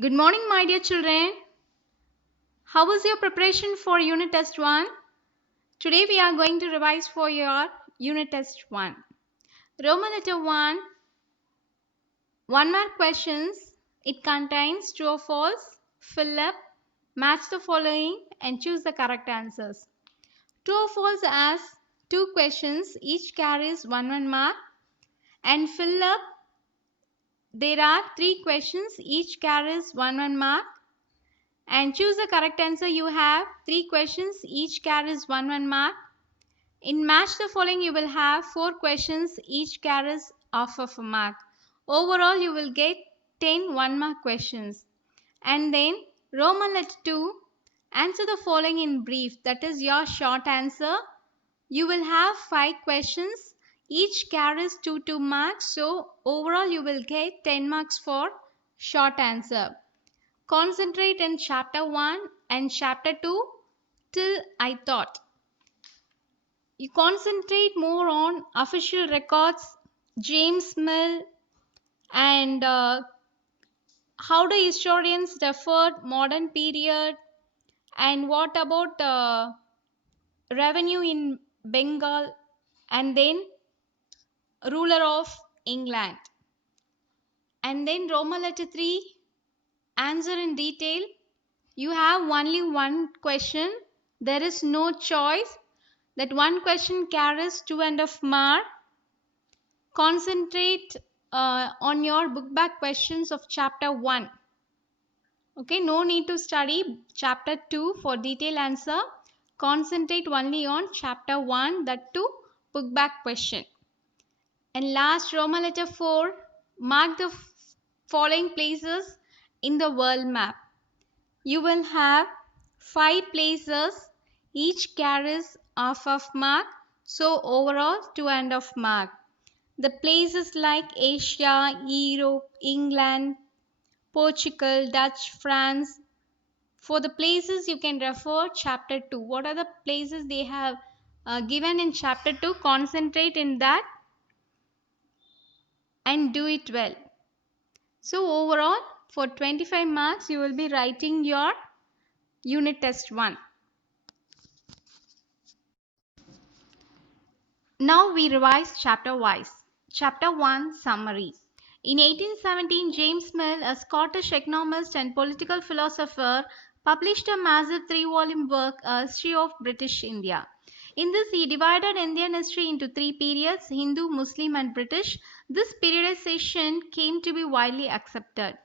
Good morning, my dear children. How was your preparation for Unit Test 1? Today we are going to revise for your Unit Test 1. Roman letter 1, 1 mark questions. It contains true or false, fill up, match the following, and choose the correct answers. True or false asks 2 questions, each carries 1 mark, and fill up. There are 3 questions, each carries 1 mark. And choose the correct answer. You have 3 questions, each carries 1 mark. In match the following, you will have 4 questions, each carries half of a mark. Overall, you will get 10 1 mark questions. And then Roman letter 2, answer the following in brief. That is your short answer. You will have 5 questions, each carries 2 marks. So overall, you will get 10 marks for short answer. Concentrate in chapter 1 and chapter 2 till I thought. You concentrate more on official records, James Mill, and how do historians refer modern period, and what about revenue in Bengal, and then ruler of England. And then Roman letter 3, answer in detail. You have only one question. There is no choice. That one question carries 2.5 mark. Concentrate on your book back questions of chapter 1. Okay, no need to study chapter 2 for detailed answer. Concentrate only on chapter 1, that too book back question. And last, Roman letter 4, mark the following places in the world map. You will have 5 places, each carries half of mark, so overall 2.5 mark. The places like Asia, Europe, England, Portugal, Dutch, France. For the places you can refer chapter 2. What are the places they have given in chapter 2? Concentrate in that and do it well. So overall for 25 marks you will be writing your unit test 1. Now we revise chapter wise. Chapter 1 Summary. In 1817, James Mill, a Scottish economist and political philosopher, published a massive 3-volume work, A History of British India. In this, he divided Indian history into 3 periods, Hindu, Muslim, and British. This periodization came to be widely accepted.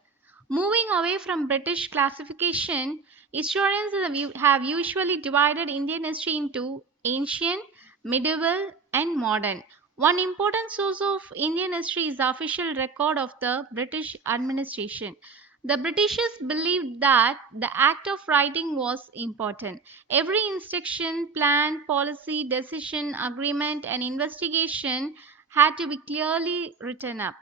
Moving away from British classification, historians have usually divided Indian history into ancient, medieval, and modern. One important source of Indian history is the official record of the British administration. The Britishers believed that the act of writing was important. Every instruction, plan, policy, decision, agreement, and investigation had to be clearly written up.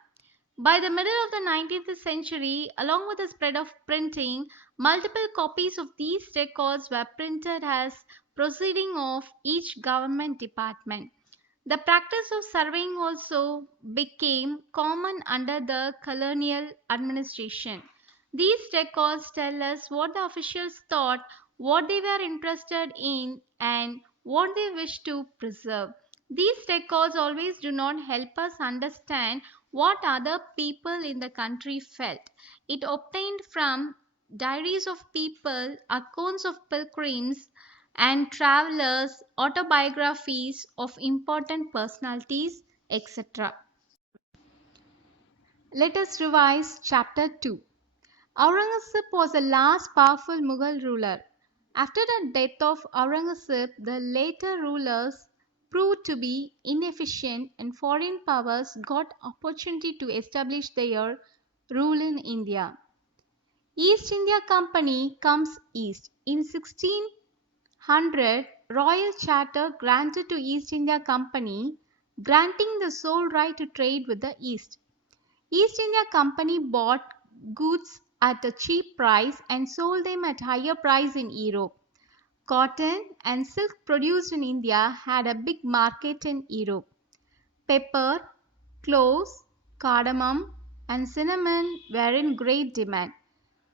By the middle of the 19th century, along with the spread of printing, multiple copies of these records were printed as proceeding of each government department. The practice of surveying also became common under the colonial administration. These records tell us what the officials thought, what they were interested in, and what they wished to preserve. These records always do not help us understand what other people in the country felt. It obtained from diaries of people, accounts of pilgrims and travelers, autobiographies of important personalities, etc. Let us revise chapter 2. Aurangzeb was the last powerful Mughal ruler. After the death of Aurangzeb, the later rulers proved to be inefficient and foreign powers got opportunity to establish their rule in India. East India Company comes east. In 1600, Royal Charter granted to East India Company, granting the sole right to trade with the East. East India Company bought goods at a cheap price and sold them at higher price in Europe. Cotton and silk produced in India had a big market in Europe. Pepper, cloves, cardamom, and cinnamon were in great demand.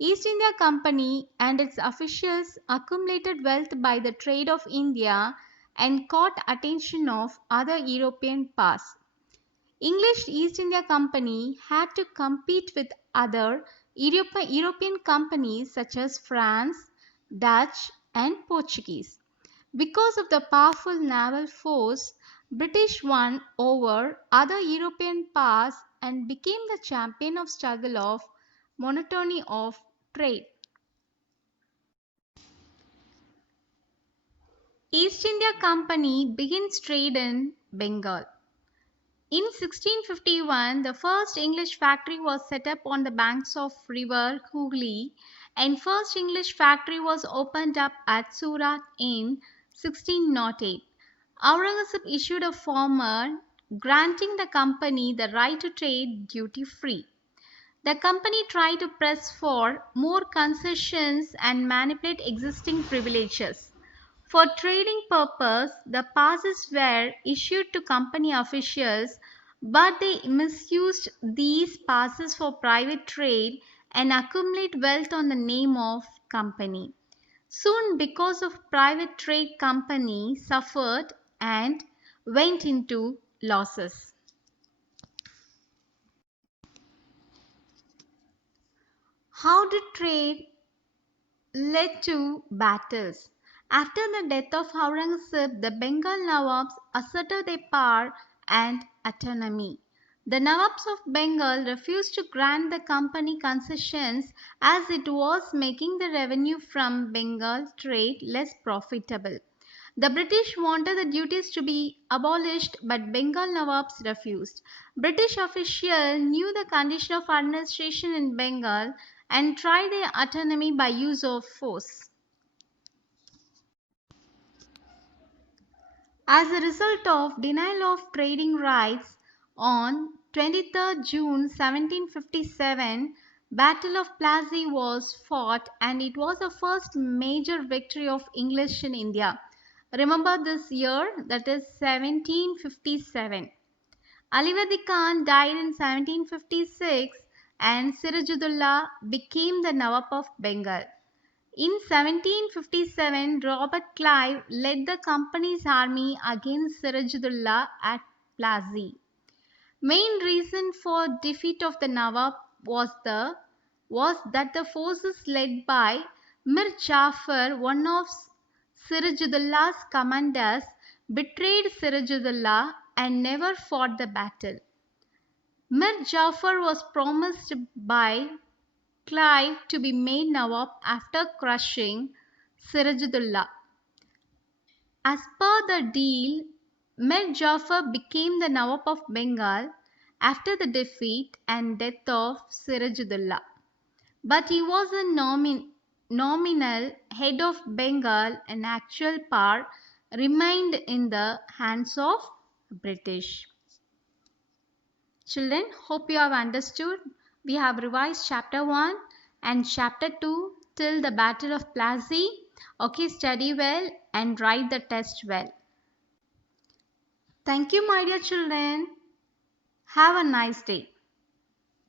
East India Company and its officials accumulated wealth by the trade of India and caught attention of other European powers. English East India Company had to compete with other European companies such as France, Dutch, and Portuguese. Because of the powerful naval force, British won over other European powers and became the champion of struggle of monotony of trade. East India Company begins trade in Bengal. In 1651, the first English factory was set up on the banks of river Hooghly, and first English factory was opened up at Surat in 1608. Aurangzeb issued a formal granting the company the right to trade duty free. The company tried to press for more concessions and manipulate existing privileges. For trading purpose, the passes were issued to company officials, but they misused these passes for private trade and accumulate wealth on the name of company. Soon, because of private trade, company suffered and went into losses. How did trade led to battles? After the death of Aurangzeb, the Bengal Nawabs asserted their power and autonomy. The Nawabs of Bengal refused to grant the company concessions as it was making the revenue from Bengal trade less profitable. The British wanted the duties to be abolished, but Bengal Nawabs refused. British officials knew the condition of administration in Bengal and tried their autonomy by use of force. As a result of denial of trading rights on 23 June 1757, Battle of Plassey was fought and it was the first major victory of English in India. Remember this year, that is 1757. Aliverdi Khan died in 1756 and Sirajuddaulah became the Nawab of Bengal. In 1757, Robert Clive led the company's army against Sirajuddaulah at Plassey. Main reason for defeat of the Nawab was that the forces led by Mir Jafar, one of Sirajuddaullah's commanders, betrayed Sirajuddaulah and never fought the battle. Mir Jafar was promised by Clive to be made Nawab after crushing Sirajuddaulah. As per the deal, Mir Jafar became the Nawab of Bengal after the defeat and death of Sirajuddaulah. But he was a nominal head of Bengal and actual power remained in the hands of British. Children, hope you have understood. We have revised chapter 1 and chapter 2 till the Battle of Plassey. Okay, study well and write the test well. Thank you, my dear children. Have a nice day.